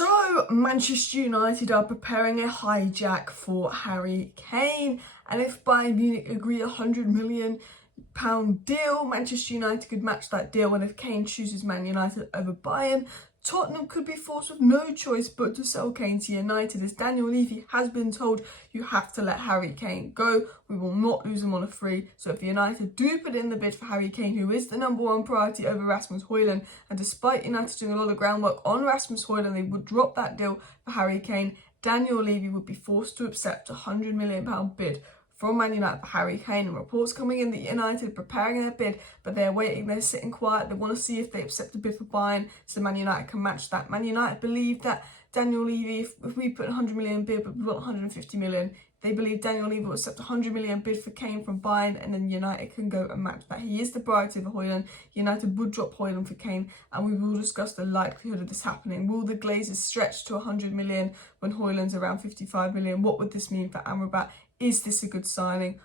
So, Manchester United are preparing a hijack for Harry Kane, and if Bayern Munich agree £100 million deal, Manchester United could match that deal, and if Kane chooses Man United over Bayern, Tottenham could be forced with no choice but to sell Kane to United, as Daniel Levy has been told, you have to let Harry Kane go. We will not lose him on a free. So if United do put in the bid for Harry Kane, who is the #1 priority over Rasmus Hojlund, and despite United doing a lot of groundwork on Rasmus Hojlund, they would drop that deal for Harry Kane, Daniel Levy would be forced to accept a £100 million bid from Man United for Harry Kane, and reports coming in that United are preparing their bid, but they're waiting, they're sitting quiet, they want to see if they accept a bid for Bayern so Man United can match that. Man United believe that Daniel Levy, if we put £100 million bid but we want £150 million, they believe Daniel Levy will accept a £100 million bid for Kane from Bayern, and then United can go and match that. He is the priority for Hojlund. United would drop Hojlund for Kane, and we will discuss the likelihood of this happening. Will the Glazers stretch to £100 million when Hojlund's around £55 million? What would this mean for Amrabat? Is this a good signing?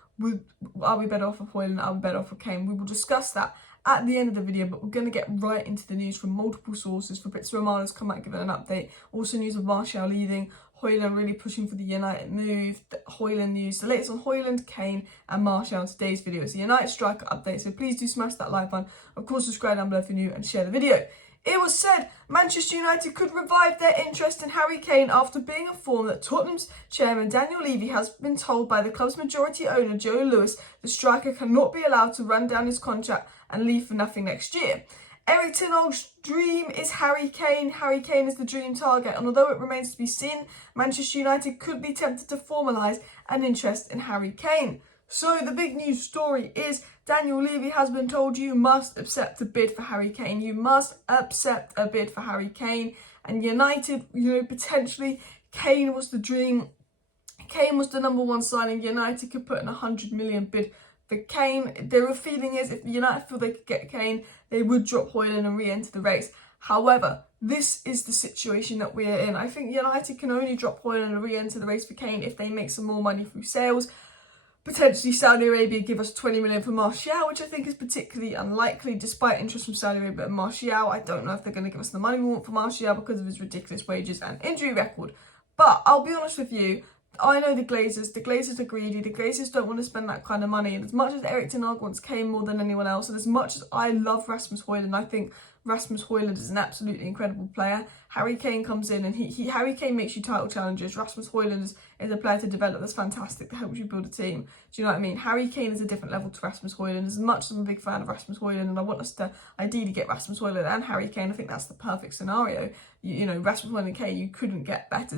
Are we better off with Hojlund? Are we better off with Kane? We will discuss that at the end of the video, but we're going to get right into the news from multiple sources. Fabrizio Romano's come out giving an update. Also news of Martial leaving. Hojlund really pushing for the United move. The Hojlund news. The latest on Hojlund, Kane and Martial in today's video. It's a United striker update, so please do smash that like button. Of course, subscribe down below if you're new and share the video. It was said Manchester United could revive their interest in Harry Kane after being informed that Tottenham's chairman Daniel Levy has been told by the club's majority owner Joe Lewis the striker cannot be allowed to run down his contract and leave for nothing next year. Erik ten Hag's dream is Harry Kane. Harry Kane is the dream target, and although it remains to be seen, Manchester United could be tempted to formalise an interest in Harry Kane. So the big news story is Daniel Levy has been told you must accept a bid for Harry Kane. You must accept a bid for Harry Kane. And United, potentially Kane was the dream. Kane was the #1 signing. United could put in a £100 million bid for Kane. Their feeling is if United feel they could get Kane, they would drop Hojlund and re-enter the race. However, this is the situation that we're in. I think United can only drop Hojlund and re-enter the race for Kane if they make some more money through sales. Potentially Saudi Arabia give us 20 million for Martial, which I think is particularly unlikely despite interest from Saudi Arabia and Martial. I don't know if they're going to give us the money we want for Martial because of his ridiculous wages and injury record. But I'll be honest with you, I know the Glazers are greedy, the Glazers don't want to spend that kind of money, and as much as Erik ten Hag wants Kane more than anyone else, and as much as I love Rasmus Hojlund, I think Rasmus Hojlund is an absolutely incredible player. Harry Kane comes in and Harry Kane makes you title challenges. Rasmus Hojlund is a player to develop that's fantastic, that helps you build a team. Do you know what I mean? Harry Kane is a different level to Rasmus Hojlund. As much as I'm a big fan of Rasmus Hojlund and I want us to ideally get Rasmus Hojlund and Harry Kane, I think that's the perfect scenario. Rasmus Hojlund and Kane, you couldn't get better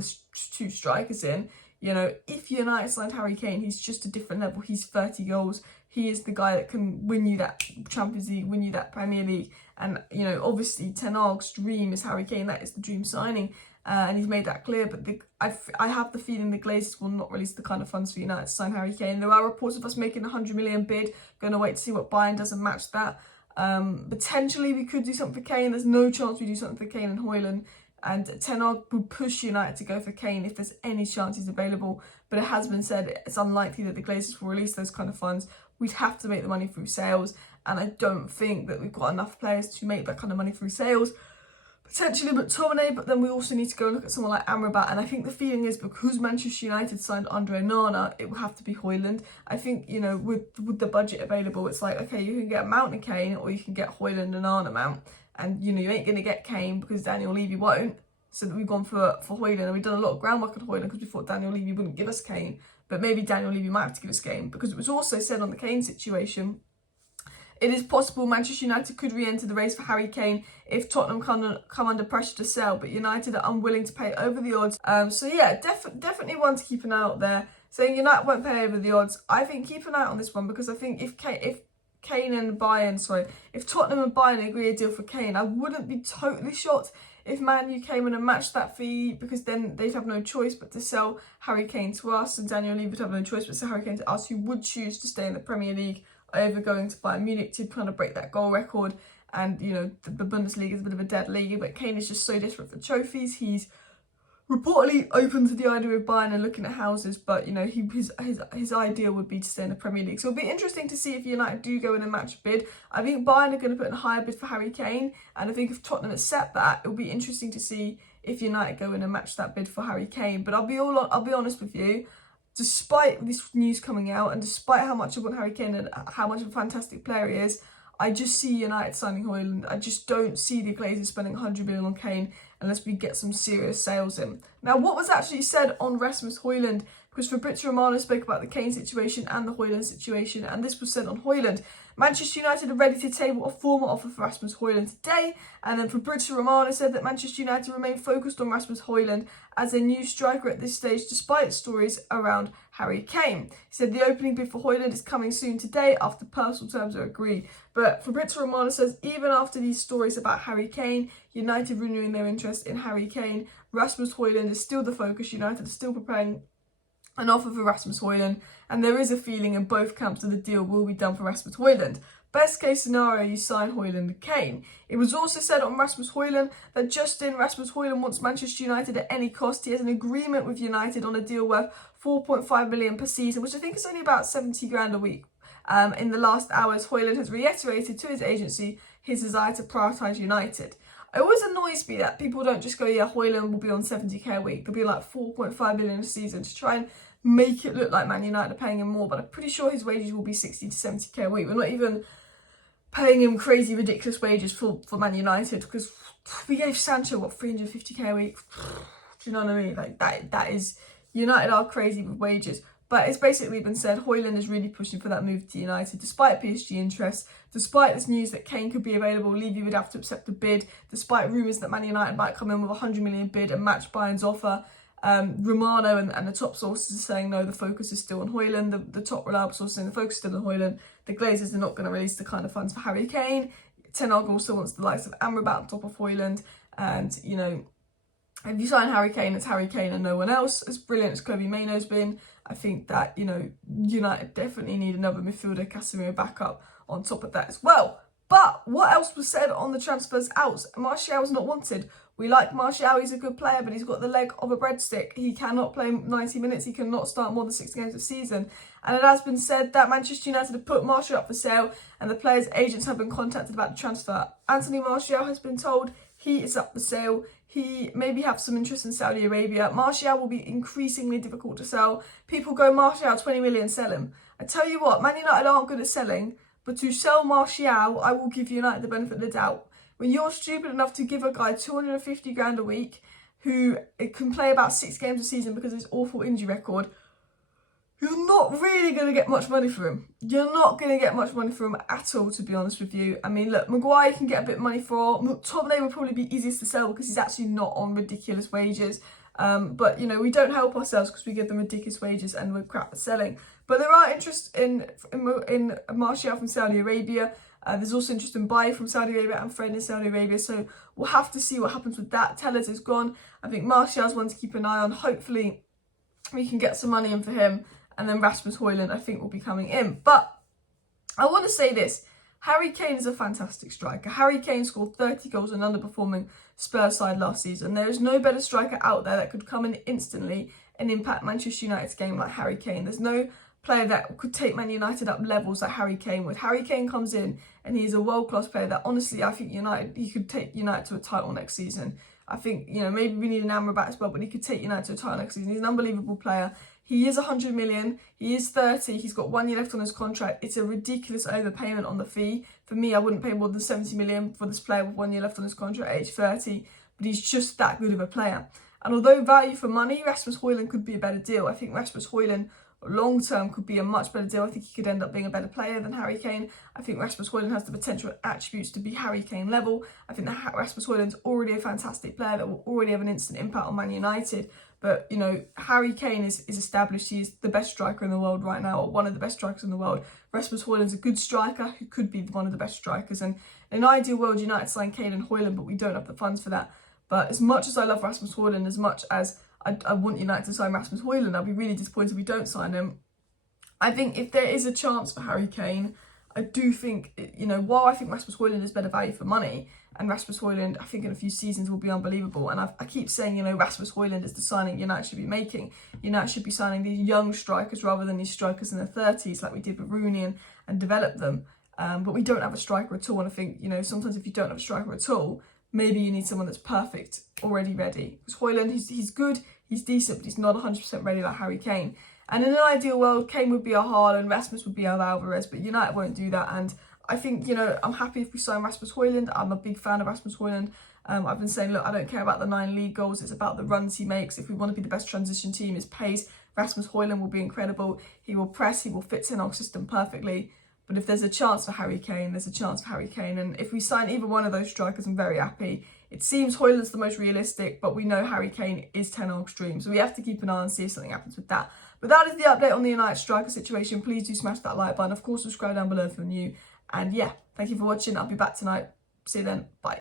two strikers in. If United signed Harry Kane, he's just a different level. He's 30 goals. He is the guy that can win you that Champions League, win you that Premier League. And, obviously Ten Hag's dream is Harry Kane. That is the dream signing. And he's made that clear. But I have the feeling the Glazers will not release the kind of funds for United to sign Harry Kane. There are reports of us making a £100 million bid. Going to wait to see what Bayern does and match that. Potentially we could do something for Kane. There's no chance we do something for Kane and Hojlund. And Ten Hag would push United to go for Kane if there's any chance he's available. But it has been said it's unlikely that the Glazers will release those kind of funds. We'd have to make the money through sales. And I don't think that we've got enough players to make that kind of money through sales. Potentially McTominay, but then we also need to go and look at someone like Amrabat. And I think the feeling is because Manchester United signed Andre Onana, it will have to be Hojlund. I think, with the budget available, it's like, okay, you can get Mount and Kane or you can get Hojlund and Onana Mount. And, you ain't going to get Kane because Daniel Levy won't. So that we've gone for Hojlund. And we've done a lot of groundwork on Hojlund because we thought Daniel Levy wouldn't give us Kane. But maybe Daniel Levy might have to give us Kane. Because it was also said on the Kane situation, it is possible Manchester United could re-enter the race for Harry Kane if Tottenham come under pressure to sell. But United are unwilling to pay over the odds. So yeah, definitely one to keep an eye out there. Saying United won't pay over the odds. I think keep an eye out on this one because I think if Tottenham and Bayern agree a deal for Kane, I wouldn't be totally shocked if Man U came in and matched that fee, because then they'd have no choice but to sell Harry Kane to us, and Daniel Levy would have no choice but to sell Harry Kane to us, who would choose to stay in the Premier League over going to Bayern Munich to kind of break that goal record. And, the Bundesliga is a bit of a dead league, but Kane is just so desperate for trophies. He's reportedly open to the idea of buying and looking at houses, but his ideal would be to stay in the Premier League. So it'll be interesting to see if United do go in and match a bid. I think Bayern are going to put in a higher bid for Harry Kane, and I think if Tottenham accept that, it'll be interesting to see if United go in and match that bid for Harry Kane. But I'll be honest with you, despite this news coming out and despite how much I want Harry Kane and how much of a fantastic player he is, I just see United signing Hojlund. I just don't see the Glazers spending 100 million on Kane unless we get some serious sales in. Now, what was actually said on Rasmus Hojlund, because Fabrizio Romano spoke about the Kane situation and the Hojlund situation, and this was said on Hojlund. Manchester United are ready to table a formal offer for Rasmus Hojlund today, and then Fabrizio Romano said that Manchester United remain focused on Rasmus Hojlund as a new striker at this stage, despite stories around Harry Kane. He said the opening bid for Hojlund is coming soon today after personal terms are agreed. But Fabrizio Romano says even after these stories about Harry Kane, United renewing their interest in Harry Kane, Rasmus Hojlund is still the focus. United are still preparing an offer for Rasmus Hojlund, and there is a feeling in both camps that the deal will be done for Rasmus Hojlund. Best case scenario, you sign Hojlund and Kane. It was also said on Rasmus Hojlund that Rasmus Hojlund wants Manchester United at any cost. He has an agreement with United on a deal worth 4.5 million per season, which I think is only about 70 grand a week. In the last hours, Hojlund has reiterated to his agency his desire to prioritise United. It always annoys me that people don't just go, yeah, Hojlund will be on 70k a week. They'll be like 4.5 million a season to try and make it look like Man United are paying him more, but I'm pretty sure his wages will be 60 to 70k a week. We're not even paying him crazy, ridiculous wages for Man United, because we gave Sancho, 350k a week? Do you know what I mean? Like, that is, United are crazy with wages. But it's basically been said Hojlund is really pushing for that move to United, despite PSG interest, despite this news that Kane could be available, Levy would have to accept a bid, despite rumours that Man United might come in with a 100 million bid and match Bayern's offer. Romano and the top sources are saying no, the focus is still on Hojlund. The top reliable sources saying the focus is still on Hojlund. The Glazers are not going to release the kind of funds for Harry Kane. Ten Hag also wants the likes of Amrabat on top of Hojlund, and you know, if you sign Harry Kane, it's Harry Kane and no one else. As brilliant as Kobe Mainoo's been, I think that, you know, United definitely need another midfielder, Casemiro backup on top of that as well. But what else was said on the transfers out? Martial's not wanted. We like Martial, he's a good player, but he's got the leg of a breadstick. He cannot play 90 minutes, he cannot start more than 6 games a season. And it has been said that Manchester United have put Martial up for sale and the player's agents have been contacted about the transfer. Anthony Martial has been told he is up for sale. He maybe have some interest in Saudi Arabia. Martial will be increasingly difficult to sell. People go, Martial, 20 million, sell him. I tell you what, Man United aren't good at selling, but to sell Martial, I will give United the benefit of the doubt. When you're stupid enough to give a guy 250 grand a week, who can play about 6 games a season because of his awful injury record, you're not really going to get much money for him. You're not going to get much money for him at all, to be honest with you. I mean, look, Maguire can get a bit of money for. Tomlin would probably be easiest to sell because he's actually not on ridiculous wages. But, you know, we don't help ourselves because we give them ridiculous wages and we're crap at selling. But there are interest in Martial from Saudi Arabia. There's also interest in Bay from Saudi Arabia and Fred in Saudi Arabia. So we'll have to see what happens with that. Tellers is gone. I think Martial's one to keep an eye on. Hopefully we can get some money in for him. And then Rasmus Hojlund, I think, will be coming in. But I want to say this. Harry Kane is a fantastic striker. Harry Kane scored 30 goals in an underperforming Spurs side last season. There is no better striker out there that could come in instantly and impact Manchester United's game like Harry Kane. There's no player that could take Man United up levels like Harry Kane would. Harry Kane comes in and he's a world-class player that, honestly, I think he could take United to a title next season. I think, you know, maybe we need an Amrabat as well, but he could take United to a title next season. He's an unbelievable player. He is 100 million. He is 30. He's got 1 year left on his contract. It's a ridiculous overpayment on the fee. For me, I wouldn't pay more than 70 million for this player with 1 year left on his contract at age 30. But he's just that good of a player. And although value for money, Rasmus Hojlund could be a better deal. I think Rasmus Hojlund long term could be a much better deal. I think he could end up being a better player than Harry Kane. I think Rasmus Hojlund has the potential attributes to be Harry Kane level. I think that Rasmus Hojlund's already a fantastic player that will already have an instant impact on Man United. But, you know, Harry Kane is established. He is the best striker in the world right now, or one of the best strikers in the world. Rasmus Hojlund's a good striker who could be one of the best strikers. And in an ideal world, United sign Kane and Hojlund, but we don't have the funds for that. But as much as I love Rasmus Hojlund, as much as I want United to sign Rasmus Hojlund, I'll be really disappointed if we don't sign him. I think if there is a chance for Harry Kane, I do think, you know, while I think Rasmus Hojlund is better value for money, and Rasmus Hojlund, I think in a few seasons will be unbelievable. And I keep saying, you know, Rasmus Hojlund is the signing United should be making. United should be signing these young strikers rather than these strikers in their 30s like we did with Rooney and develop them. But we don't have a striker at all. And I think, you know, sometimes if you don't have a striker at all, maybe you need someone that's perfect, already ready. Because Hojlund, he's good, he's decent, but he's not 100% ready like Harry Kane. And in an ideal world, Kane would be our Haaland, Rasmus would be our Alvarez, but United won't do that. And I think, you know, I'm happy if we sign Rasmus Hojlund. I'm a big fan of Rasmus Hojlund. I've been saying, look, I don't care about the 9 league goals. It's about the runs he makes. If we want to be the best transition team, his pace, Rasmus Hojlund will be incredible. He will press, he will fit in our system perfectly. But if there's a chance for Harry Kane, there's a chance for Harry Kane. And if we sign either one of those strikers, I'm very happy. It seems Hojlund's the most realistic, but we know Harry Kane is Ten Hag's dream. So we have to keep an eye and see if something happens with that. But that is the update on the United striker situation. Please do smash that like button. Of course, subscribe down below if you're new. And yeah, thank you for watching. I'll be back tonight. See you then. Bye.